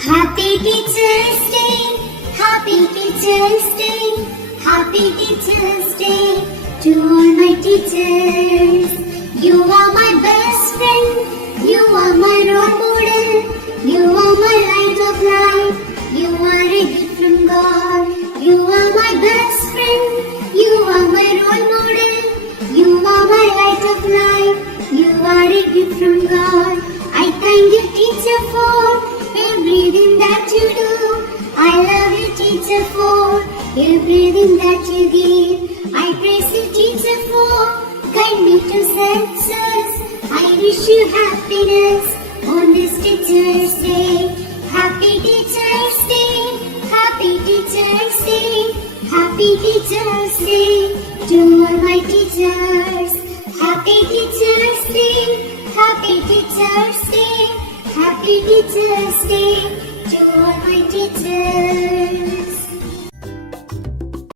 Happy Teachers Day, Happy Teachers Day, Happy Teachers Day to all my teachers. You are my best friend, you are my role model, you are my light of life, you are a gift from God. You are my best friend, you are my role model, you are my light of life, you are a gift from God. I thank you, teacher, for everything that you do. I love you, teacher, for everything that you give. I praise you, teacher, for guide me to success. I wish you happiness on this Teachers Day. Happy Teachers Day, Happy Teachers Day, Happy Teachers Day to all my teachers. Happy Teachers Day, Happy Teachers Day, Happy Teachers Day to all my teachers.